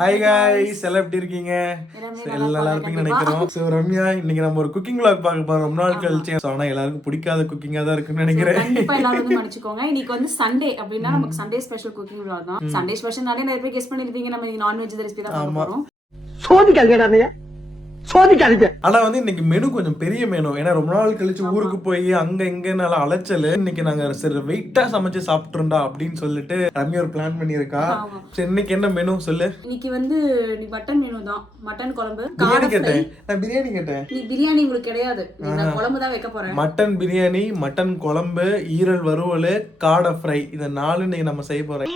Hi guys, எல்லாம் எப்படி இருக்கீங்க? எல்லாம் நல்லா இருப்பீங்கன்னு நினைக்கிறோம். ஸோ ரம்யா, இன்னைக்கு நம்ம ஒரு குக்கிங் vlog பார்க்க போறோம். ரொம்ப நாள் கழிச்சு. ஆனா எல்லாருக்கும் பிடிக்காத குக்கிங்கா தான் இருக்குன்னு நினைக்கிறேன். கண்டிப்பா எல்லாரும் வந்து மன்னிச்சுக்கோங்க. இன்னைக்கு வந்து சண்டே அப்படின்னா நமக்கு சண்டே ஸ்பெஷல் குக்கிங் vlog தான். சண்டே ஸ்பெஷல்னாலே நிறைய பேர் கெஸ் பண்ணிருப்பீங்க நம்ம இன்னைக்கு நான்வெஜ் ரெசிபி தான் பார்க்க போறோம். ஆனா வந்து இன்னைக்கு மெனு கொஞ்சம் பெரிய மெனு. ஏன்னா ரொம்ப நாள் கழிச்சு ஊருக்கு போய் அங்க இங்கன்னு அலைச்சல். இன்னைக்கு நாங்க சரி வெயிட்டா சமைச்சு சாப்பிட்டுருண்டா அப்படின்னு சொல்லிட்டு ரம்யா ஒரு பிளான் பண்ணிருக்கா. சரி இன்னைக்கு என்ன மெனு சொல்லு. இன்னைக்கு வந்து மட்டன் மெனு தான். மட்டன் குழம்பு. பிரியாணி கேட்டேன். நான் பிரியாணி கேட்டேன். நீ பிரியாணி உங்களுக்கு கிடையாது. நான் குழம்பு தான் வைக்க போறேன். மட்டன் பிரியாணி, மட்டன் குழம்பு, ஈரல் வறுவல், காடை ஃப்ரை. இந்த 4 இன்னைக்கு நம்ம செய்ய போறோம்.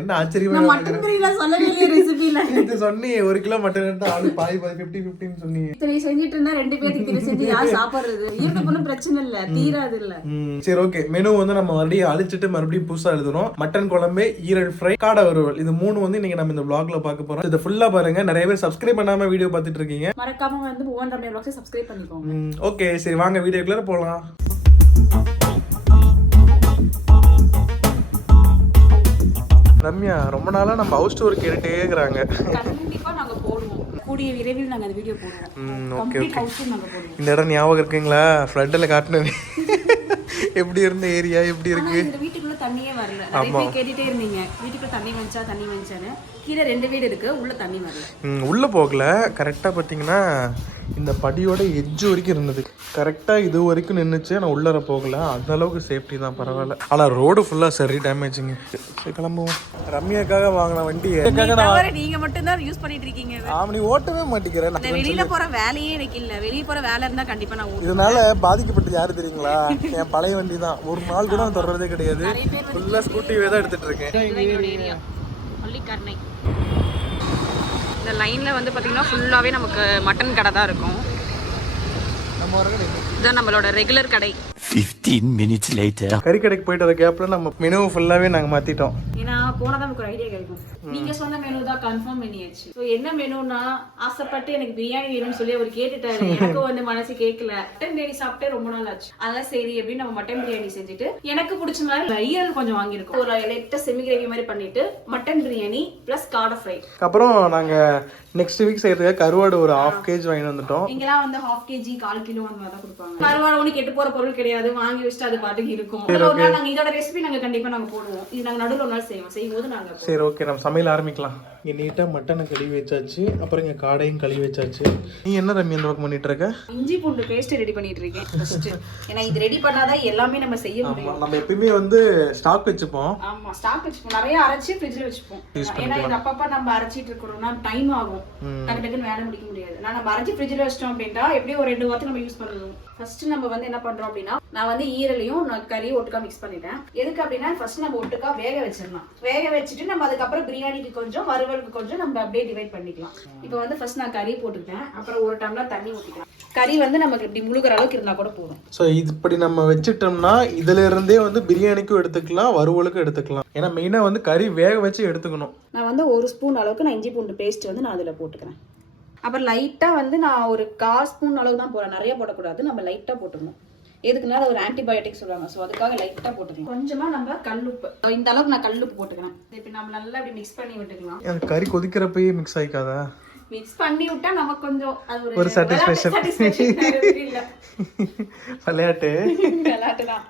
என்ன ஆச்சரியமா மட்டன் பிரியாணி சொல்லவே இல்லையே ரெசிபில. இது சொன்னி 1 கிலோ மட்டன் எடுத்தா ஆளு பாதி 50-50 சொன்னீங்க. சரி செஞ்சிட்டு இருந்தா 2 பேருக்கு இது செஞ்சு யார் சாப்பிடுறது? ஈரல் ஒன்றும் பிரச்சனை இல்ல, தீராது இல்ல. சரி ஓகே, மெனு வந்து நம்ம மறுபடியும் அழிச்சிட்டு மறுபடியும் புதுசா எழுதுறோம். மட்டன் குழம்பு, ஈரல் ஃப்ரை, காடை வறுவல். இது 3 வந்து இன்னைக்கு நம்ம இந்த vlogல பார்க்க போறோம். இத ஃபுல்லா பாருங்க. நிறைய பேர் சப்ஸ்கிரைப் பண்ணாம வீடியோ பார்த்துட்டு இருக்கீங்க. மறக்காம வந்து புவன் ரம்யா vlogs சப்ஸ்கிரைப் பண்ணிக்கோங்க. ஓகே சரி வாங்க வீடியோக்குள்ள போலாம். ரம்யா, ரொம்ப நாளா நம்ம ஹவுஸ் டூர் கேட்டுட்டே இருக்கிறாங்க. கண்டிப்பா நாங்க போடுவோம். கூடிய விரைவில் நாங்க அந்த வீடியோ போடுவோம். ஓகே கம்ப்ளீட் ஹவுஸ் டூர் நாங்க போடுவோம். இந்த இடம் ஞாபகம் இருக்குங்களா? ஃப்ளட்ல காட்டுனேன். எப்படி இருந்த ஏரியா எப்படி இருக்கு? இந்த வீட்டுக்குள்ள தண்ணியே வரல. நிறைய பேர் கேட்டுட்டே இருந்தீங்க வீட்டுக்குள்ள தண்ணி வந்துச்சான்னு. கீழே 2 வீடு இருக்கு, உள்ள தண்ணி வரல. உள்ள போகல. கரெக்டா பாத்தீங்கன்னா இந்த படியோட எட்ஜ் வரைக்கும் இருந்தது. கரெக்டா இது வரைக்கும் நின்னுச்சு. நான் உள்ளர போகல. அந்த அளவுக்கு சேஃப்டி தான், பரவாயில்ல. ஆனா ரோடு ஃபுல்லா சரி டேமேஜிங்க. சரி கிளம்புவோம். ரம்யாக்காக வாங்கின வண்டி நீங்க மட்டும் தான் யூஸ் பண்ணிட்டு இருக்கீங்க. நீ ஓட்டவே மாட்டேங்கிறேன். வெளியில போற வேலையே எனக்கு இல்ல. வெளிய போற வேலை இருந்தா கண்டிப்பா நான் ஓட்டுவேன். இதனால பாதிக்கப்பட்டது யாரு தெரியுங்களா? என் பழைய வண்டி தான். ஒரு நாள் கூட நான் தொடர்றதே கிடையாது. ஃபுல்லா ஸ்கூட்டிவே தான் எடுத்துட்டு இருக்கேன். பள்ளிக்கரணை இந்த லைன்ல வந்து பாத்தீங்கன்னா ஃபுல்லாவே நமக்கு மட்டன் கடை தான் இருக்கும். இதுதான் நம்மளோட ரெகுலர் கடை. 15 minutes later. கறி கடைக்கு போயிட்டு வர கேப்ல நம்ம மெனு ஃபுல்லாவே நாங்க மாத்திட்டோம். ஏன்னா போனதான் நமக்கு ஒரு ஐடியா கிடைக்கும். நீங்க சொன்ன மெனு தான் கன்ஃபார்ம் பண்ணியாச்சு. சோ என்ன மெனுனா, ஆசைப்பட்டு எனக்கு பிரியாணி வேணும்னு சொல்லி அவர் கேட்டுட்டாரு. எனக்கு வந்து மனசு கேட்கல. மட்டன் பிரியாணி சாப்பிட்டே ரொம்ப நாள் ஆச்சு. அதான் சரி அப்படின்னு நம்ம மட்டன் பிரியாணி செஞ்சுட்டு எனக்கு பிடிச்ச மாதிரி ஈரல் கொஞ்சம் வாங்கியிருக்கோம். ஒரு லைட்டா செமி கிரேவி மாதிரி பண்ணிட்டு மட்டன் பிரியாணி பிளஸ் காடை ஃப்ரை. அப்புறம் நாங்க நெக்ஸ்ட் வீக் செய்யறதுக்கு கருவாடு ஒரு 1/2 kg வாங்கி வந்துட்டோம். இங்கெல்லாம் வந்து 1/2 kg 1/4 கிலோ அந்த மாதிரி தான் கொடுப்பாங்க. கருவாடு ஒண்ணு கெட்டு போற பொருள் கிடையாது. வாங்கி வச்சுட்டு அது பாட்டுக்கு இருக்கும். ஒரு நாள் நாங்க இதோட ரெசிபி நாங்க கண்டிப்பா நாங்க போடுவோம். இது நாங்க நடுவுல ஒரு நாள் செய்யும்போது நாங்க சரி ஓகே நம்ம சமையல் ஆரம்பிக்கலாம். இங்க நீட்டா மட்டனை கழுவி வச்சாச்சு. அப்புறம் இங்க காடையும் கழுவி வச்சாச்சு. நீ என்ன ரம்யா இந்த ஒர்க் பண்ணிட்டு இருக்க? இஞ்சி பூண்டு பேஸ்ட் ரெடி பண்ணிட்டு இருக்கேன் ஃபர்ஸ்ட். ஏன்னா இது ரெடி பண்ணாதான் எல்லாமே நம்ம செய்ய முடியும். நம்ம எப்பவுமே வந்து ஸ்டாக் வச்சுப்போம். ஆமா ஸ்டாக் வச்சுப்போம். நிறைய அரைச்சு ஃப்ரிட்ஜ்ல வச்சுப்போம். ஏன்னா இது அப்பப்ப நம்ம அரைச்சிட்டு இருக்கணும்னா டைம் ஆகும். டக்கு டக்குன்னு வேலை முடிக்க முடியாது. நம்ம அரைச்சு ஃப்ரிட்ஜ்ல வச்சிட்டோம் அப்படின்னா எப்படியும் ஒரு 2 வாரத்துக்கு நம்ம யூஸ் பண்ணணும். ஃபர்ஸ்ட் நம்ம வந்து என்ன பண்றோம் அப்படின்னா, நான் வந்து ஈரலையும் கறியும் ஒட்டுக்கா மிக்ஸ் பண்ணிட்டேன். எதுக்கு அப்படின்னா ஃபர்ஸ்ட் நம்ம ஒட்டுக்கா வேக வச்சிடலாம். வேக வச்சுட்டு நம்ம அதுக்கப்புறம் பிரியாணிக்கு கொஞ்சம் வறுவலுக்கு கொஞ்சம் நம்ம அப்படியே டிவைட் பண்ணிக்கலாம். இப்போ வந்து ஃபர்ஸ்ட் நான் கறி போட்டுக்கிட்டேன். அப்புறம் 1 டம்ளர் தண்ணி ஊற்றிக்கலாம். கறி வந்து நமக்கு இப்படி முழுகிற அளவுக்கு இருந்தா கூட போதும். ஸோ இது இப்படி நம்ம வச்சுட்டோம்னா இதுல இருந்தே வந்து பிரியாணிக்கும் எடுத்துக்கலாம், வறுவலுக்கும் எடுத்துக்கலாம். ஏன்னா மெயினா வந்து கறி வேக வச்சு எடுத்துக்கணும். நான் வந்து 1 ஸ்பூன் அளவுக்கு நான் இஞ்சி பூண்டு பேஸ்ட் வந்து நான் அதில் போட்டுக்கிறேன். அப்புறம் லைட்டாக வந்து நான் ஒரு 1/4 ஸ்பூன் அளவு தான் போடுறேன். நிறைய போடக்கூடாது. நம்ம லைட்டாக போட்டுக்கணும். எதுக்குனால ஒரு ஆன்டிபயோட்டிக் சொல்லுவாங்க. ஸோ அதுக்காக லைட்டாக போட்டுக்கலாம். கொஞ்சமாக நம்ம கல்லுப்பு, இந்த அளவுக்கு நான் கல்லுப்பு போட்டுக்கிறேன். இப்போ நம்ம நல்லா இப்படி மிக்ஸ் பண்ணி விட்டுக்கலாம். கறி கொதிக்கிறப்பயே மிக்ஸ் ஆயிக்காதா? மிக்ஸ் பண்ணி விட்டா நமக்கு கொஞ்சம் அது ஒரு சாட்டிஸ்ஃபேக்ஷன். விளையாட்டு தான்.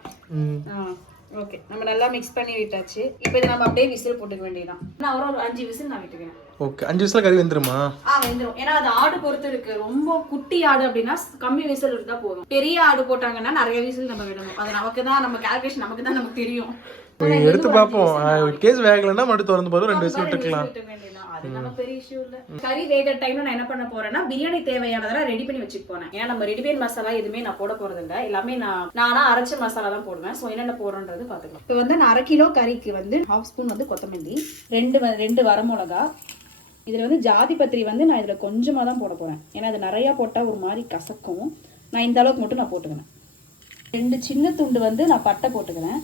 ஓகே நம்ம நல்லா மிக்ஸ் பண்ணி விட்டாச்சு. இப்போ இதை நம்ம அப்படியே விசில் போட்டுக்க வேண்டியதான். நான் ஒரு 5 விசில் நான் விட்டுக்கிறேன். ஓகே 5 விசில் கறி வெந்துருமா? வெந்துரும். ஏன்னா அது ஆடு பொறுத்து இருக்கு. ரொம்ப குட்டி ஆடு அப்படின்னா கம்மி விசில் இருந்தா போதும். பெரிய ஆடு போட்டாங்கன்னா நிறைய விசில் நம்ம விடணும். அது நமக்கு தான், நம்ம கால்குலேஷன் நமக்கு தான் நமக்கு தெரியும். எடுத்து பார்ப்போம். கேஸ் வேகலன்னா மட்டும் திறந்து போதும் 2 விசில் விட்டுக்கலாம். அது நம்ம பெரிய இஷ்யூ இல்ல. கறி வேகிற டைம்ல நான் என்ன பண்ண போறேன்னா பிரியாணி தேவையானதெல்லாம் ரெடி பண்ணி வச்சுட்டு போனேன். ஏன்னா நம்ம ரெடிமேட் மசாலா எதுவுமே நான் போட போறது இல்ல. எல்லாமே நானா அரைச்ச மசாலா தான் போடுவேன். ஸோ என்னென்ன போடுறோன்றது பாத்துக்கலாம். இப்போ வந்து நான் 1/2 கிலோ கறிக்கு வந்து 1/2 ஸ்பூன் வந்து கொத்தமல்லி, 2 வரமிளகா, இதுல வந்து ஜாதி பத்திரி வந்து நான் இதுல கொஞ்சமா தான் போட போறேன். ஏன்னா அது நிறைய போட்டா ஒரு மாதிரி கசக்கும். நான் இந்த அளவுக்கு மட்டும் நான் போட்டுக்கிறேன். 2 சின்ன துண்டு வந்து நான் பட்டை போட்டுக்கிறேன்.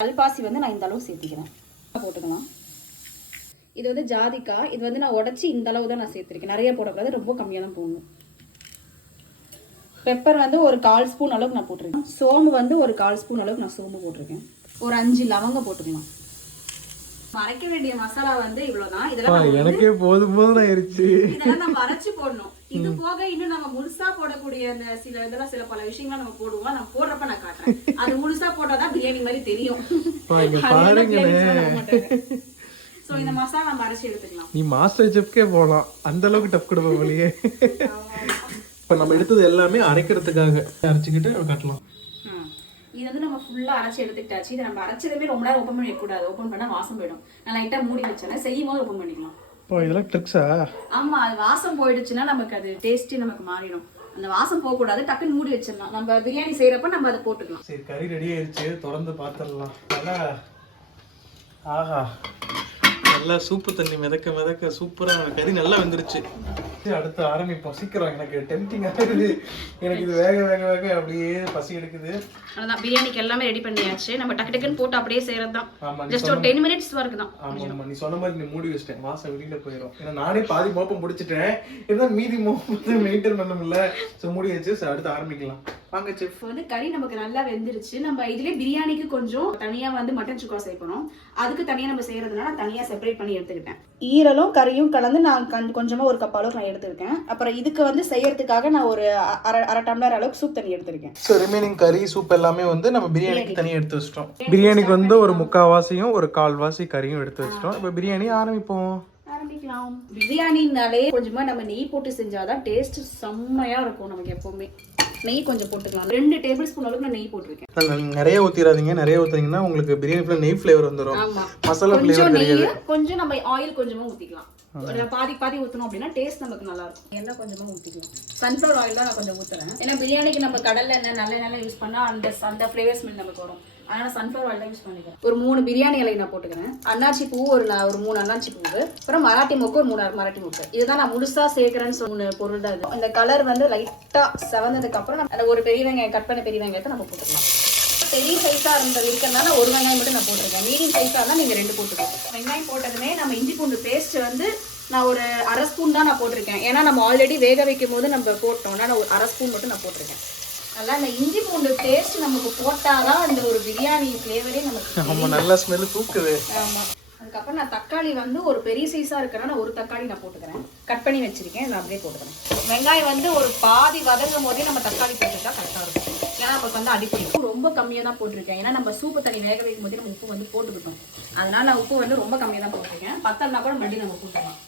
கல்பாசி வந்து நான் இந்த அளவு சேர்த்திக்கிறேன். போட்டுக்கலாம். இது வந்து ஜாதிக்காய். இது வந்து நான் உடச்சி இந்த அளவு தான் நான் சேர்த்துருக்கேன். நிறைய போடக்கூடாது, ரொம்ப கம்மியாக தான் போடணும். பெப்பர் வந்து ஒரு 1/4 ஸ்பூன் அளவுக்கு நான் போட்டிருக்கேன். சோம்பு வந்து ஒரு 1/4 ஸ்பூன் அளவுக்கு நான் சோம்பு போட்டிருக்கேன். ஒரு 5 லவங்கம் போட்டுக்கலாம். அரைக்க வேண்டிய மசாலா வந்து இவ்வளவுதான். இதெல்லாம் எனக்கே போதும் ஆயிருச்சு. இதெல்லாம் நம்ம அரைச்சு போடணும். இது போக இன்னும் நம்ம முழுசா போடக்கூடிய அந்த சில பல விஷயங்கள் நம்ம போடுவோம். நான் போடுறப்ப நான் காட்டுறேன். அது முழுசா போட்டாதான் பிரியாணி மாதிரி தெரியும். சோ இந்த மசாலா நம்ம அரைச்சு எடுத்துக்கலாம். நீ மாஸ்டர் செஃப்கே போலாம், அந்த அளவுக்கு டஃப் கொடுப்ப போலியே. இப்ப நம்ம எடுத்தது எல்லாமே அரைக்கிறதுக்காக அரைச்சுக்கிட்டு காட்டலாம். இது வந்து நம்ம ஃபுல்லா அரைச்சு எடுத்துக்கிட்டாச்சு. இதை நம்ம அரைச்சதுமே ரொம்ப நேரம் ஓப்பன் பண்ணி வைக்கக்கூடாது. ஓப்பன் பண்ணா வாசம் போயிடும். நான் லைட்டா மூடி வச்சேன். செய்யும் போது ஓப்பன் பண்ணிக்கலாம். இதெல்லாம் ட்ரிக்ஸா? ஆமா, அது வாசம் போயிடுச்சுன்னா நமக்கு அது டேஸ்ட் நமக்கு மாறிடும். அந்த வாசம் போக கூடாது. டக்குன்னு மூடி வச்சிடலாம். நம்ம பிரியாணி செய்யறப்ப நம்ம அதை போட்டுக்கலாம். சரி, கறி ரெடி ஆயிடுச்சு. திறந்து பார்த்துடலாம். நல்லா ஆஹா, நல்லா சூப்பு தண்ணி மிதக்க மிதக்க சூப்பரா கறி நல்லா வெந்துருச்சு. அடுத்து ஆரம்பிப்போம். சீக்கிரம், எனக்கு டெம்டிங் ஆகுது. எனக்கு இது வேக வேக வேக அப்படியே பசி எடுக்குது. அதான் பிரியாணிக்கு எல்லாமே ரெடி பண்ணியாச்சு. நம்ம டக்கு டக்குன்னு போட்டு அப்படியே செய்யறதுதான். ஜஸ்ட் ஒரு 10 மினிட்ஸ் வரைக்கும் தான். ஆமா, நீ சொன்ன மாதிரி நீ மூடி வச்சிட்டேன். வாசம் வெளியில போயிடும். ஏன்னா நானே பாதி மோப்பம் பிடிச்சிட்டேன். இதுதான் மீதி மோப்பத்தை மெயின்டைன் பண்ண முடியல. ஸோ மூடி வச்சு அடுத்து ஆரம்பிக்கலாம். வாங்க செஃப். வந்து கறி நமக்கு நல்லா வெந்துருச்சு. நம்ம இதுலயே பிரியாணிக்கு கொஞ்சம் தனியா வந்து மட்டன் சுக்கா சேர்க்கணும். அதுக்கு தனியா நம்ம செய்யறதுனால தனியா செப்பரேட் பண்ணி எடுத்துக்கிட்டேன். ஈரலும் கறியும் கலந்து நான் கொஞ்சமா ஒரு கப் அளவுக்கு நான் எடுத்துருக்கேன். அப்புறம் இதுக்கு வந்து செய்யறதுக்காக நான் ஒரு அரை டம்ளர் அளவுக்கு சூப் தண்ணி எடுத்திருக்கேன். ஸோ ரிமைனிங் கறி சூப் எல்லாமே வந்து நம்ம பிரியாணிக்கு தனியாக எடுத்து வச்சிட்டோம். பிரியாணிக்கு வந்து ஒரு 3/4வாசியும் ஒரு 1/4வாசி கறியும் எடுத்து வச்சிட்டோம். இப்போ பிரியாணி ஆரம்பிப்போம். ஆரம்பிக்கலாம். பிரியாணினாலே கொஞ்சமா நம்ம நெய் போட்டு செஞ்சாதான் டேஸ்ட் செம்மையா இருக்கும். நமக்கு எப்பவுமே நெய் கொஞ்சம் போட்டுக்கலாம். 2 டேபிள் ஸ்பூன் அளவுக்கு நான் நெய் போட்டுருக்கேன். நிறைய ஊத்திராதீங்க. நிறைய ஊத்துனீங்கன்னா உங்களுக்கு பிரியாணி ஃபுல்லா நெய் ஃப்ளேவர் வந்துரும். மசாலா ஃப்ளேவர் தெரியாது. கொஞ்சம் நம்ம ஆயில் கொஞ்சமா ஊத்திக்கலாம். பாதி ஊத்தணும் அப்படின்னா டேஸ்ட் நமக்கு நல்லா இருக்கும். எண்ணெய் கொஞ்சமா ஊத்திக்கலாம். சன்ஃப்ளவர் ஆயில் தான் நான் கொஞ்சம் ஊத்துறேன். ஏன்னா பிரியாணிக்கு நம்ம கடலை எண்ணெய் நல்லெண்ணெய் யூஸ் பண்ணா அந்த ஃப்ளேவர் ஸ்மெல் நமக்கு வரும். அதனால சன்ஃப்ளவர் ஆயில் தான் யூஸ் பண்ணிக்கிறேன். ஒரு 3 பிரியாணி இலை நான் போட்டுக்கிறேன். அன்னாச்சி பூ ஒரு 3 அன்னாச்சி பூவு, அப்புறம் மராட்டி மொக்கு ஒரு 3 மராட்டி மொக்கு. இதுதான் நான் முழுசா சேர்க்கிறேன்னு சொன்ன பொருள் தான் இது. இந்த கலர் வந்து லைட்டா செவந்ததுக்கு அப்புறம் நம்ம ஒரு பெரிய வெங்காயம் கட் பண்ண பெரிய வெங்காயத்தை நம்ம போட்டுக்கலாம். பெரிய சைஸா இருக்கிறதுனால ஒரு வெங்காயம் மட்டும் நான் போட்டிருக்கேன். மீடியம் சைஸா இருந்தா நீங்க 2 போட்டுக்கலாம். வெங்காயம் போட்டதுமே நம்ம இஞ்சி பூண்டு பேஸ்ட் வந்து நான் ஒரு அரை ஸ்பூன் தான் நான் போட்டிருக்கேன். ஏன்னா நம்ம ஆல்ரெடி வேக வைக்கும் போது நம்ம போட்டோம்னா நான் ஒரு அரை ஸ்பூன் மட்டும் நான் போட்டிருக்கேன். நல்லா இந்த இஞ்சி பூண்டு பேஸ்ட் நமக்கு போட்டாதான் இந்த ஒரு பிரியாணி ஃப்ளேவரே நமக்கு நல்ல ஸ்மெல் தூக்குது. ஆமா. அதுக்கப்புறம் நான் தக்காளி வந்து ஒரு பெரிய சைஸா இருக்கிறனால ஒரு தக்காளி நான் போட்டுக்கிறேன். கட் பண்ணி வச்சிருக்கேன். நான் அப்படியே போட்டுக்கிறேன். வெங்காயம் வந்து ஒரு பாதி வதங்கும் போதே நம்ம தக்காளி போட்டுட்டா கரெக்டா இருக்கும். ஏன்னா நமக்கு வந்து அடிப்பிடிக்கும். ரொம்ப கம்மியா தான் போட்டிருக்கேன். ஏன்னா நம்ம சூப்பு தண்ணி வேக வைக்கும் போதே நம்ம உப்பு வந்து போட்டுக்கிட்டோம். அதனால நான் உப்பு வந்து ரொம்ப கம்மியா தான் போட்டிருக்கேன். பத்தம்னா கூட மறுபடியும் நம்ம போட்டுக்கலாம்.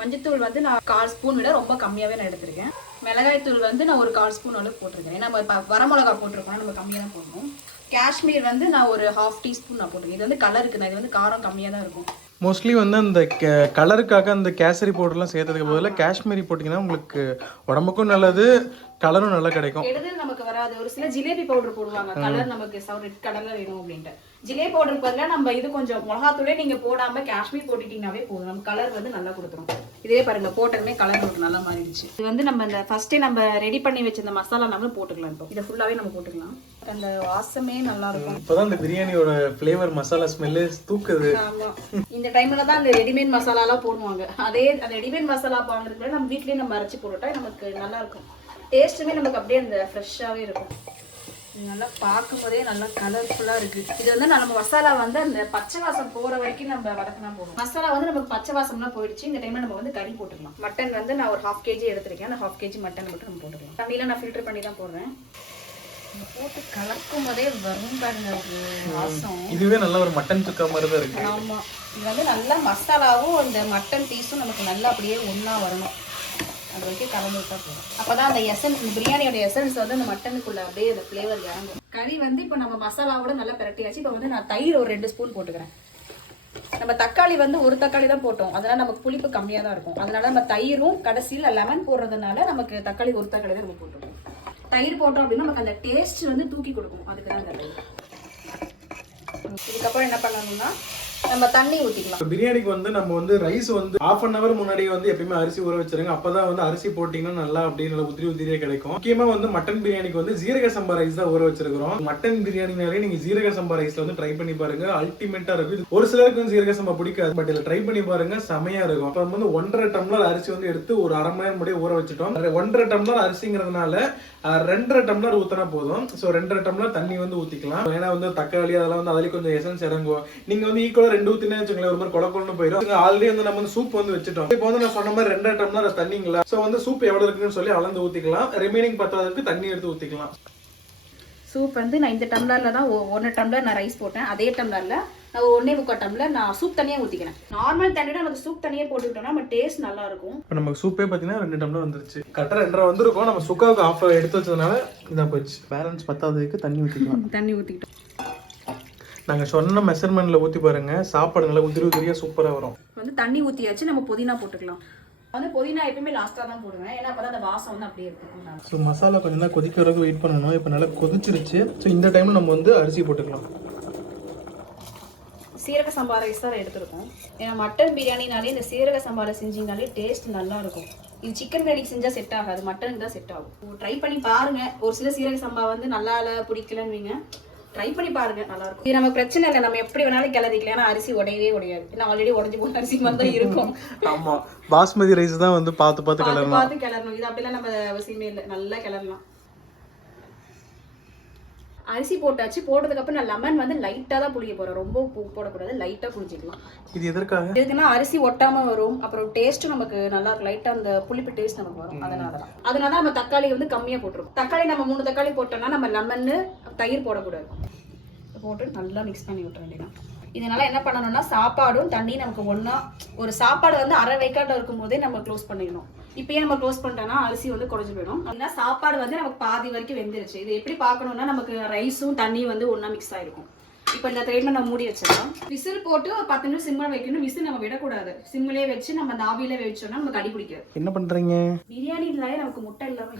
மஞ்சத்தூள் வந்து நான் 1/4 ஸ்பூன் விட ரொம்ப கம்மியாவே நான் எடுத்திருக்கேன். மிளகாய் தூள் வந்து நான் ஒரு 1/4 ஸ்பூன் அளவுக்கு போட்டிருக்கேன். ஏன்னா நம்ம வரமிளகா போட்டிருக்கோம், நம்ம கம்மியாக தான் போடணும். காஷ்மீர் வந்து நான் ஒரு 1/2 டீஸ்பூன் நான் போட்டிருக்கேன். இது வந்து கலருக்கு தான். இது வந்து காரம் கம்மியாக தான் இருக்கும். மோஸ்ட்லி வந்து அந்த கலருக்காக அந்த கேசரி பவுடர்லாம் சேர்த்ததுக்கு பதிலாக காஷ்மீரி போட்டிங்கன்னா உங்களுக்கு உடம்புக்கும் நல்லது, கலரும் நல்லா கிடைக்கும். கெடுதல் நமக்கு வராது. ஒரு சில ஜிலேபி பவுடர் போடுவாங்க, கலர் நமக்கு ரெட் கலர்ல வேணும் அப்படின்ட்டு. ஜிலேபி பவுடருக்கு பதிலாக நம்ம இது கொஞ்சம் மிளகாத்தூளே நீங்க போடாம காஷ்மீர் போட்டுட்டீங்கன்னாவே போதும். நம்ம கலர் வந்து நல்லா கொடுத்துரும். இதே பாருங்க, போட்டதுமே கலர் நமக்கு நல்லா மாறிடுச்சு. இது வந்து நம்ம இந்த ஃபர்ஸ்டே நம்ம ரெடி பண்ணி வச்சிருந்த மசாலா நம்ம போட்டுக்கலாம். இப்போ இதை ஃபுல்லாவே நம்ம போட்டுக்கலாம். அந்த வாசமே நல்லா இருக்கும். இப்போதான் இந்த பிரியாணியோட ஃப்ளேவர் மசாலா ஸ்மெல்லு தூக்குது. ஆமா, இந்த டைம்ல தான் இந்த ரெடிமேட் மசாலா எல்லாம் போடுவாங்க. அதே அந்த ரெடிமேட் மசாலா வாங்குறதுக்கு நம்ம வீட்லயே நம்ம அரைச்சி போட்டுட்டா நமக்கு நல்லா இருக்கும். டேஸ்ட்டுமே நமக்கு அப்படியே அந்த ஃப்ரெஷ்ஷாவே இருக்கும். நல்லா பார்க்கும் போதே நல்லா கலர்ஃபுல்லா இருக்கு. இது வந்து நம்ம மசாலா வந்து அந்த பச்சை வாசம் போற வரைக்கும் நம்ம வதக்கினா போதும். மசாலா வந்து நமக்கு பச்சை வாசம்லாம் போயிடுச்சு. இந்த டைம்ல நம்ம வந்து கறி போட்டுக்கலாம். மட்டன் வந்து நான் ஒரு 1/2 kg எடுத்திருக்கேன். அந்த 1/2 kg மட்டன் மட்டும் நம்ம போட்டுக்கலாம். தண்ணியில நான் ஃபில்டர் பண்ணி தான் போடுறேன். போட்டு கலக்கும் போதே வரும் பாருங்க ஒரு வாசம். இதுவே நல்ல ஒரு மட்டன் சுக்கா மாதிரி தான் இருக்கு. ஆமா, இது வந்து நல்லா மசாலாவும் இந்த மட்டன் பீஸும் நமக்கு நல்லா அப்படியே ஒண்ணா வரணும். அது வரைக்கும் கலந்து விட்டா போதும். அப்பதான் அந்த எசன்ஸ், இந்த பிரியாணியோட எசன்ஸ் வந்து அந்த மட்டனுக்குள்ள அப்படியே அந்த ஃப்ளேவர் இறங்கும். கறி வந்து இப்போ நம்ம மசாலாவோட நல்லா பிரட்டியாச்சு. இப்போ வந்து நான் தயிர் ஒரு 2 ஸ்பூன் போட்டுக்கிறேன். நம்ம தக்காளி வந்து ஒரு தக்காளி தான் போட்டோம், அதனால நமக்கு புளிப்பு கம்மியாக தான் இருக்கும். அதனால நம்ம தயிரும் கடைசியில் லெமன் போடுறதுனால நமக்கு தக்காளி ஒரு தக்காளி தான் நம்ம போட்டுருக்கோம். தயிர் போட்டோம் அப்படின்னா நமக்கு அந்த டேஸ்ட் வந்து தூக்கி கொடுக்கும். அதுக்கு தான் அந்த தயிர். இதுக்கப்புறம் என்ன பண்ணணும்னா நம்ம தண்ணி ஊத்திக்கலாம். பிரியாணிக்கு வந்து நம்ம வந்து ரைஸ் வந்து 1/2 hour முன்னாடி வந்து எப்பயுமே அரிசி ஊற வச்சிருங்க. அப்பதான் வந்து அரிசி போட்டீங்கன்னா நல்லா அப்படியே நல்லா உதிரியே கிடைக்கும். முக்கியமா வந்து மட்டன் பிரியாணிக்கு வந்து ஜீரக சம்பா ரைஸ் தான் ஊற வச்சிருக்கிறோம். மட்டன் பிரியாணினாலே நீங்க ஜீரக சம்பா ரைஸ்ல வந்து ட்ரை பண்ணி பாருங்க, அல்டிமேட்டா இருக்கும். ஒரு சிலருக்கு வந்து ஜீரக சம்பா பிடிக்காது, பட் இதுல ட்ரை பண்ணி பாருங்க, செமையா இருக்கும். அப்ப வந்து 1.5 டம்ளர் அரிசி வந்து எடுத்து ஒரு 1/2 மணி நேரம் முடிய ஊற வச்சுட்டோம். 1.5 டம்ளர் அரிசிங்கிறதுனால 2.5 டம்ளர் ஊத்தினா போதும். ஸோ 2.5 டம்ளர் தண்ணி வந்து ஊத்திக்கலாம். ஏன்னா வந்து தக்காளி அதெல்லாம் வந்து அதுலயும் கொஞ்சம் எசன்ஸ் இறங்கும். நீங்க வந்து ஈக்குவலா 2 ஊத்தினே வச்சுக்கோங்களேன் ஒரு மாதிரி கொலக்கொலன்னு போயிடும். ஆல்ரெடி வந்து நம்ம வந்து சூப் வந்து வச்சுட்டோம். இப்போ வந்து நான் சொன்ன மாதிரி 2 டம்ளர் தண்ணிங்களா, ஸோ வந்து சூப் எவ்வளவு இருக்குன்னு சொல்லி அளந்து ஊத்திக்கலாம். ரிமைனிங் பத்தாததுக்கு தண்ணி எடுத்து ஊத்திக்கலாம். சூப் வந்து நான் இந்த டம்ளரில் தான் 1 டம்ளர் நான் ரைஸ் போட்டேன். அதே டம்ளரில் நான் 1.25 டம்ளர் நான் சூப் தனியாக ஊற்றிக்கிறேன். நார்மல் தண்ணியோட நமக்கு சூப் தனியாக போட்டுக்கிட்டோம்னா நம்ம டேஸ்ட் நல்லா இருக்கும். இப்போ நமக்கு சூப்பே பார்த்தீங்கன்னா 2 டம்ளர் வந்துருச்சு. கரெக்டாக 2.5 வந்திருக்கும். நம்ம சுக்காவுக்கு ஆஃப் எடுத்து வச்சதுனால இதாக போச்சு. பேலன்ஸ் பத்தாததுக்கு தண்ணி ஊற்றிக்கலாம். தண்ணி ஊற்றிக்கிட்டோம். நாங்கள் சொன்ன மெஷர்மெண்ட்டில் ஊற்றி பாருங்க, சாப்பாடு நல்லா உதிரி உதிரியாக சூப்பராக வரும். வந்து தண்ணி ஊற்றியாச்சு, நம்ம புதினா போட்டுக்கலாம். வந்து புதினா எப்பயுமே லாஸ்ட்டாக தான் போடுவேன், ஏன்னா அப்போ தான் அந்த வாசம் வந்து அப்படியே இருக்கும். ஸோ மசாலா கொஞ்சம் தான் கொதிக்கிற வரைக்கும் வெயிட் பண்ணணும். இப்போ நல்லா கொதிச்சிருச்சு. ஸோ இந்த டைமில் நம்ம வந்து அரிசி போட்டுக்கலாம். சீரக சம்பா ரைஸ் தான் எடுத்துருக்கோம். ஏன்னா மட்டன் பிரியாணினாலே இந்த சீரக சம்பாவில் செஞ்சிங்கனாலே டேஸ்ட் நல்லா இருக்கும். இது சிக்கன் பிரியாணிக்கு செஞ்சால் செட் ஆகாது, மட்டனுக்கு தான் செட் ஆகும். ட்ரை பண்ணி பாருங்க. ஒரு சில சீரக சம்பா வந்து நல்லா இல்லை பிடிக்கலன்னு ட்ரை பண்ணி பாருங்க, நல்லா இருக்கும். இது நமக்கு பிரச்சனை இல்லை, நம்ம எப்படி வேணாலும் கிளறிக்கலாம். ஏன்னா அரிசி உடையவே உடையாது, ஏன்னா ஆல்ரெடி உடஞ்சி போன அரிசி மாதிரி தான் இருக்கும். ஆமா, பாஸ்மதி ரைஸ் தான் வந்து பார்த்து கிளறணும். இது அப்படிலாம் நம்ம அவசியமே இல்லை, நல்லா கிளறலாம். அரிசி போட்டாச்சு. போட்டதுக்கு அப்புறம் நான் லெமன் வந்து லைட்டா தான் புளிய போறேன், ரொம்ப போடக்கூடாது, லைட்டா புளிஞ்சிக்கலாம். இது எதற்காக? இதுக்குன்னா அரிசி ஒட்டாம வரும், அப்புறம் டேஸ்ட்டும் நமக்கு நல்லா இருக்கும். லைட்டா அந்த புளிப்பு டேஸ்ட் நமக்கு வரும். அதனால நம்ம தக்காளி வந்து கம்மியா போட்டுருக்கோம். தக்காளி நம்ம 3 தக்காளி போட்டோம்னா நம்ம லெமன் தயிர் போடக்கூடாது. போட்டு நல்லா மிக்ஸ் பண்ணி விட்டுற வேண்டியதான். இதனால என்ன பண்ணணும்னா சாப்பாடும் தண்ணி நமக்கு ஒன்றா, ஒரு சாப்பாடு வந்து அரை வேக்காட்டில் இருக்கும் போதே நம்ம க்ளோஸ் பண்ணிடணும். இப்பயே நம்ம க்ளோஸ் பண்ணிட்டோம்னா அரிசி வந்து குறைஞ்சு போயிடும். அப்படின்னா சாப்பாடு வந்து நமக்கு பாதி வரைக்கும் வெந்துருச்சு. இது எப்படி பார்க்கணும்னா நமக்கு ரைஸும் தண்ணி வந்து ஒன்றா மிக்ஸ் ஆகிருக்கும். இப்போ இந்த ட்ரெயின்ல நம்ம மூடி வச்சிடலாம். விசில் போட்டு ஒரு 10 நிமிஷம் சிம்மில் வைக்கணும். விசில் நம்ம விடக்கூடாது, சிம்மிலே வச்சு நம்ம அந்த ஆவியில வச்சோம்னா நமக்கு அடி பிடிக்காது. என்ன பண்றீங்க? பிரியாணினாலே நமக்கு முட்டை இல்லாம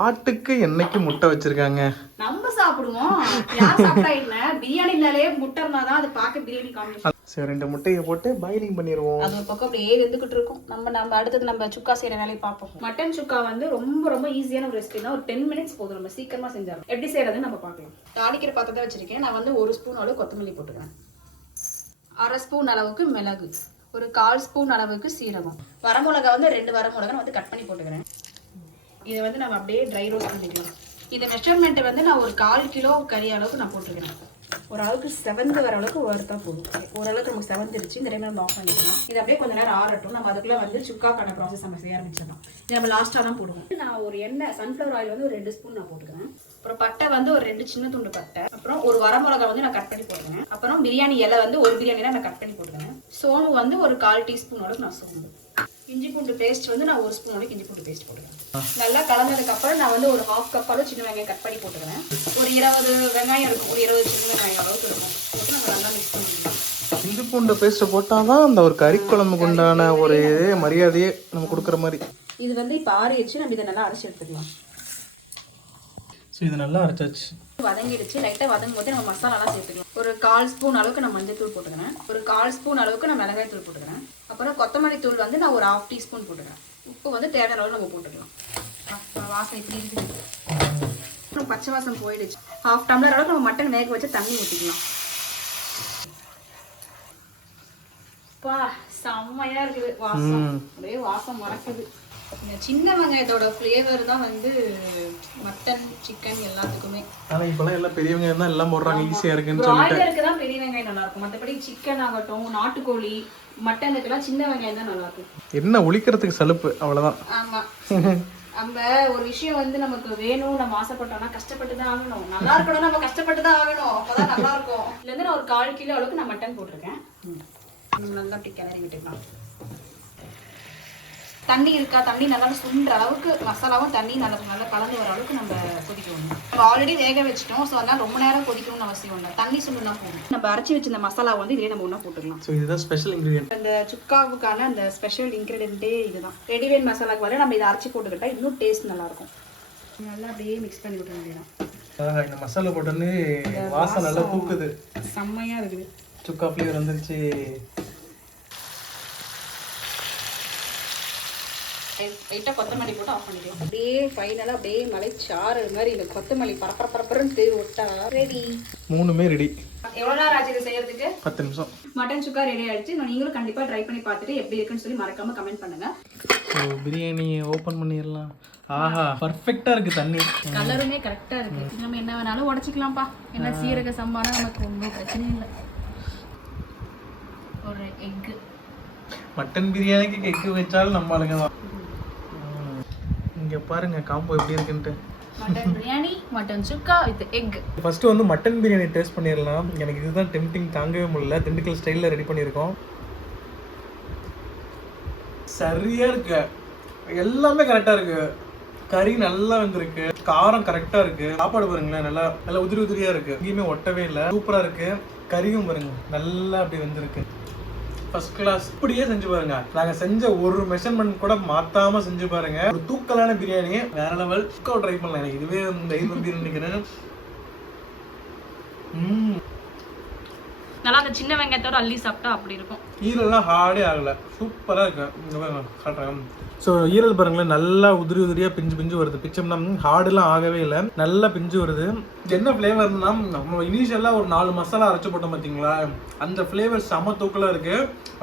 ஆட்டுக்கு என்னைக்கு முட்டை வச்சிருக்காங்க? நம்ம சாப்பிடுவோம், யார் சாப்பிட்டா என்ன? பிரியாணினாலே முட்டை இருந்தாதான் அது பார்க்க பிரியாணி காமிக்கும். சரி, 2 முட்டையை போட்டு பாயிலிங் பண்ணிடுவோம். அது ஒரு பக்கம் அப்படியே வெந்துக்கிட்டு இருக்கும். நம்ம அடுத்தது நம்ம சுக்கா செய்யற வேலையை பார்ப்போம். மட்டன் சுக்கா வந்து ரொம்ப ஈஸியான ஒரு ரெசிபி தான். ஒரு 10 மினிட்ஸ் போதும், நம்ம சீக்கிரமா செஞ்சிடலாம். எப்படி செய்யறதுன்னு நம்ம பார்க்கலாம். தாளிக்கிற பாத்திரத்தை வச்சிருக்கேன். நான் வந்து 1 ஸ்பூன் அளவு கொத்தமல்லி போட்டுக்கிறேன், 1/2 ஸ்பூன் அளவுக்கு மிளகு, ஒரு 1/4 ஸ்பூன் அளவுக்கு சீரகம், வரமிளகா வந்து 2 வரமிளகா வந்து கட் பண்ணி போட்டுக்கிறேன். இதை வந்து நம்ம அப்படியே ட்ரை ரோஸ்ட் பண்ணிக்கலாம். இந்த மெஷர்மெண்ட் வந்து நான் ஒரு 1/4 கிலோ கறி அளவுக்கு நான் போட்டுருக்கிறேன். ஒரு அளவுக்கு செவந்து வர அளவுக்கு வறுத்தா போதும். ஓரளவுக்கு நமக்கு செவந்துருச்சு. இந்த டைம் நம்ம ஆஃப் பண்ணிக்கலாம். இது அப்படியே கொஞ்ச நேரம் ஆறட்டும். நம்ம அதுக்குள்ள வந்து சுக்காக்கான ப்ராசஸ் நம்ம செய்ய ஆரம்பிச்சிடலாம். இது நம்ம லாஸ்ட்டாக தான் போடுவோம். நான் ஒரு எண்ணெய் சன்ஃப்ளவர் ஆயில் வந்து ஒரு 2 ஸ்பூன் நான் போட்டுக்கிறேன். அப்புறம் பட்டை வந்து ஒரு 2 சின்ன துண்டு பட்டை, அப்புறம் ஒரு வரமிளகா வந்து நான் கட் பண்ணி போட்டுக்கிறேன். அப்புறம் பிரியாணி இலை வந்து ஒரு பிரியாணி நான் கட் பண்ணி போட்டுக்கிறேன். சோம்பு வந்து ஒரு 1/4 டீஸ்பூன் அளவுக்கு நான் சோம்பு. இஞ்சி பூண்டு பேஸ்ட் வந்து நான் 1 ஸ்பூன் அளவுக்கு இஞ்சி பூண்டு பேஸ்ட் போட்டுக்கிறேன். நல்லா கலந்ததுக்கு அப்புறம் நான் வந்து ஒரு 1/2 கப் அளவு சின்ன வெங்காயம் கட் பண்ணி போட்டுக்கிறேன். ஒரு 20 வெங்காயம் இருக்கும், ஒரு 20 சின்ன வெங்காயம் அளவுக்கு இருக்கும். போட்டு நம்ம நல்லா மிக்ஸ் பண்ணிக்கலாம். இஞ்சி பூண்டு பேஸ்ட் போட்டாதான் அந்த ஒரு கறி குழம்புக்கு உண்டான ஒரு மரியாதையே நம்ம கொடுக்குற மாதிரி. இது வந்து இப்போ ஆறிடுச்சு. நம்ம இதை நல்லா அரைச்சி எடுத்துக்கலாம். ஸோ இது நல்லா அரைச்சாச்சு, வதங்கிடுச்சு. லைட்டாக வதங்கும் போது நம்ம மசாலாலாம் சேர்த்துக்கலாம். ஒரு 1/4 ஸ்பூன் அளவுக்கு நான் மஞ்சள் தூள் போட்டுக்கிறேன், ஒரு 1/4 ஸ்பூன் அளவுக்கு நான் மிளகாய் தூள் போட்டுக்கிறேன், அப்புறம் கொத்தமல்லி தூள் வந்து நான் ஒரு 1/2 டீஸ்பூன் போட்டுக்கிறேன். உப்பு வந்து தேவையான அளவு நம்ம போட்டுக்கலாம். வாசம் இப்படி இருக்குது, பச்சை வாசம் போயிடுச்சு. 1/2 டம்ளர் அளவுக்கு நம்ம மட்டன் வேக வச்சு தண்ணி ஊற்றிக்கலாம். பா செம்மையா இருக்குது வாசம், அப்படியே வாசம் மறக்குது. இந்த சின்ன வெங்காயத்தோட ஃப்ளேவர் தான் வந்து மட்டன் சிக்கன் எல்லாத்துக்குமே. ஆனால் இப்போலாம் எல்லாம் பெரிய வெங்காயம் தான் எல்லாம் போடுறாங்க, ஈஸியாக இருக்குன்னு சொல்லிட்டு. பிராய்லருக்கு தான் பெரிய வெங்காயம் நல்லா இருக்கும். மற்றபடி சிக்கன் ஆகட்டும், நாட்டுக்கோழி, மட்டனுக்குலாம் சின்ன வெங்காயம் தான் நல்லா இருக்கும். என்ன ஒழிக்கிறதுக்கு சலுப்பு, அவ்வளோதான். ஆமா, நம்ம ஒரு விஷயம் வந்து நமக்கு வேணும், நம்ம ஆசைப்பட்டோம்னா கஷ்டப்பட்டு தான் ஆகணும். நல்லா இருக்கணும், நம்ம கஷ்டப்பட்டு தான் ஆகணும், அப்பதான் நல்லா இருக்கும். இதுல இருந்து நான் ஒரு 1/4 கிலோ அளவுக்கு நான் மட்டன் போட்டிருக்கேன். நல்லா அப்படி கிளறி விட்டுக்கலாம். தண்ணி இருக்கா, தண்ணி நல்லா சுண்டுற அளவுக்கு மசாலாவும் தண்ணி நல்லா கலந்து வர அளவுக்கு நம்ம கொதிக்கணும். நம்ம ஆல்ரெடி வேக வச்சிட்டோம், ஸோ அதனால ரொம்ப நேரம் கொதிக்கணும்னு அவசியம் இல்லை. தண்ணி சுண்டுனா போதும். நம்ம அரைச்சி வச்சிருந்த மசாலா வந்து இதே நம்ம ஒன்றா போட்டுக்கலாம். ஸோ இதுதான் ஸ்பெஷல் இன்க்ரீடியன்ட். அந்த சுக்காவுக்கான அந்த ஸ்பெஷல் இன்க்ரீடியன்ட்டே இதுதான். ரெடிமேட் மசாலாக்கு வர நம்ம இதை அரைச்சி போட்டுக்கிட்டா இன்னும் டேஸ்ட் நல்லா இருக்கும். நல்லா அப்படியே மிக்ஸ் பண்ணி விட்டுற வேண்டியதான். இந்த மசாலா போட்டோன்னு வாசம் நல்லா தூக்குது, செம்மையா இருக்குது. சுக்கா ஃப்ளேவர் வந்துருச்சு. லைட்டாக கொத்தமல்லி போட்டு ஆஃப் பண்ணிடுவோம். அப்படியே ஃபைனலாக அப்படியே மலைச்சாறு மாதிரி இந்த கொத்தமல்லி பரப்பரன்னு தேடி விட்டா ரெடி. 3மே ரெடி. எவ்வளோ நேரம் ஆச்சு இதை செய்யறதுக்கு? 10 நிமிஷம். மட்டன் சுக்கா ரெடி ஆயிடுச்சு. நீங்களும் கண்டிப்பாக ட்ரை பண்ணி பார்த்துட்டு எப்படி இருக்குன்னு சொல்லி மறக்காம கமெண்ட் பண்ணுங்க. ஸோ பிரியாணி ஓப்பன் பண்ணிடலாம். ஆஹா, பர்ஃபெக்டாக இருக்குது தண்ணி, கலருமே கரெக்டாக இருக்குது. நம்ம என்ன வேணாலும் உடச்சிக்கலாம்ப்பா. ஏன்னா சீரக சம்பானா நமக்கு ஒன்றும் பிரச்சனையும் இல்லை. எக்கு. மட்டன் பிரியாணிக்கு எக்கு வச்சாலும் நம்ம ஆளுங்க தான். இங்க பாருங்க காம்போ எப்படி இருக்குன்ட்டு. Mutton biryani, mutton chukka with egg. First வந்து மட்டன் பிரியாணி டேஸ்ட் பண்ணிடலாம். எனக்கு இதுதான் டெம்டிங், தாங்கவே முடியல. திண்டுக்கல் ஸ்டைலில் ரெடி பண்ணியிருக்கோம். சரியா இருக்கு, எல்லாமே கரெக்டாக இருக்கு. கறி நல்லா வந்திருக்கு, காரம் கரெக்டாக இருக்கு. சாப்பாடு பாருங்களேன், நல்லா நல்லா உதிரி உதிரியாக இருக்கு, எங்கேயுமே ஒட்டவே இல்லை. சூப்பராக இருக்கு. கறியும் பாருங்க நல்லா அப்படி வந்திருக்கு, ஃபர்ஸ்ட் கிளாஸ். இப்படியே செஞ்சு பாருங்க. நாங்க செஞ்ச ஒரு மெஷர்மெண்ட் கூட மாத்தாம செஞ்சு பாருங்க. ஒரு தூக்கலான பிரியாணி வேற லெவல். ட்ரை பண்ணலாம். எனக்கு இதுவே நினைக்கிறேன். நல்லா அந்த சின்ன வெங்காயத்தோட அள்ளி சாப்பிட்டா அப்படி இருக்கும். ஈரல்லாம் ஹார்டே ஆகல, சூப்பரா இருக்கு. ஸோ ஈரல் பாருங்களேன், நல்லா உதிரி உதிரியா பிஞ்சு பிஞ்சு வருது. பிச்சம்னா ஹார்டெல்லாம் ஆகவே இல்லை, நல்லா பிஞ்சு வருது. என்ன ஃப்ளேவர்னா, நம்ம இனிஷியலாக ஒரு 4 மசாலா அரைச்சு போட்டோம் பார்த்தீங்களா, அந்த ஃப்ளேவர் செம தூக்கலாக இருக்கு.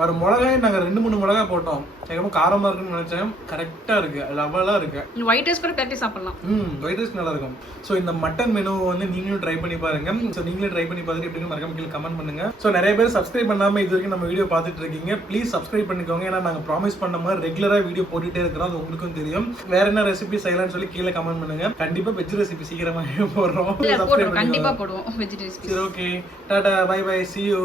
ஒரு மிளகாய் நாங்கள் 2-3 மிளகாய் போட்டோம். ரொம்ப காரமாக இருக்குன்னு நினைச்சேன், கரெக்டாக இருக்கு, லெவலாக இருக்கு. ஒயிட் ரைஸ் கூட பேட்டி சாப்பிடலாம். ஒயிட் ரைஸ் நல்லா இருக்கும். ஸோ இந்த மட்டன் மெனு வந்து நீங்களும் ட்ரை பண்ணி பாருங்க. ஸோ நீங்களே ட்ரை பண்ணி பார்த்துட்டு எப்படின்னு மறக்காம கீழே கமெண்ட் பண்ணுங்க. ஸோ நிறைய பேர் சப்ஸ்கிரைப் பண்ணாமல் இது வரைக்கும் நம்ம வீடியோ பார்த்துட்டு இருக்கீங்க. ப்ளீஸ் சப்ஸ்கிரைப் பண்ணிக்கோங்க. ஏன்னா நாங்கள் ப்ராமிஸ் பண்ண மாதிரி ரெகுலராக வீடியோ போட்டுட்டே இருக்கிறோம், அது உங்களுக்கும் தெரியும். வேற என்ன ரெசிபி செய்யலாம்னு சொல்லி கீழே கமெண்ட் பண்ணுங்க. கண்டிப்பா வெஜ் ரெசிபி சீக்கிரமாக போடுறோம். கண்டிப்பா போடுவோம் வெஜ் ரெசிபி. சரி, okay, tata, bye bye, see you.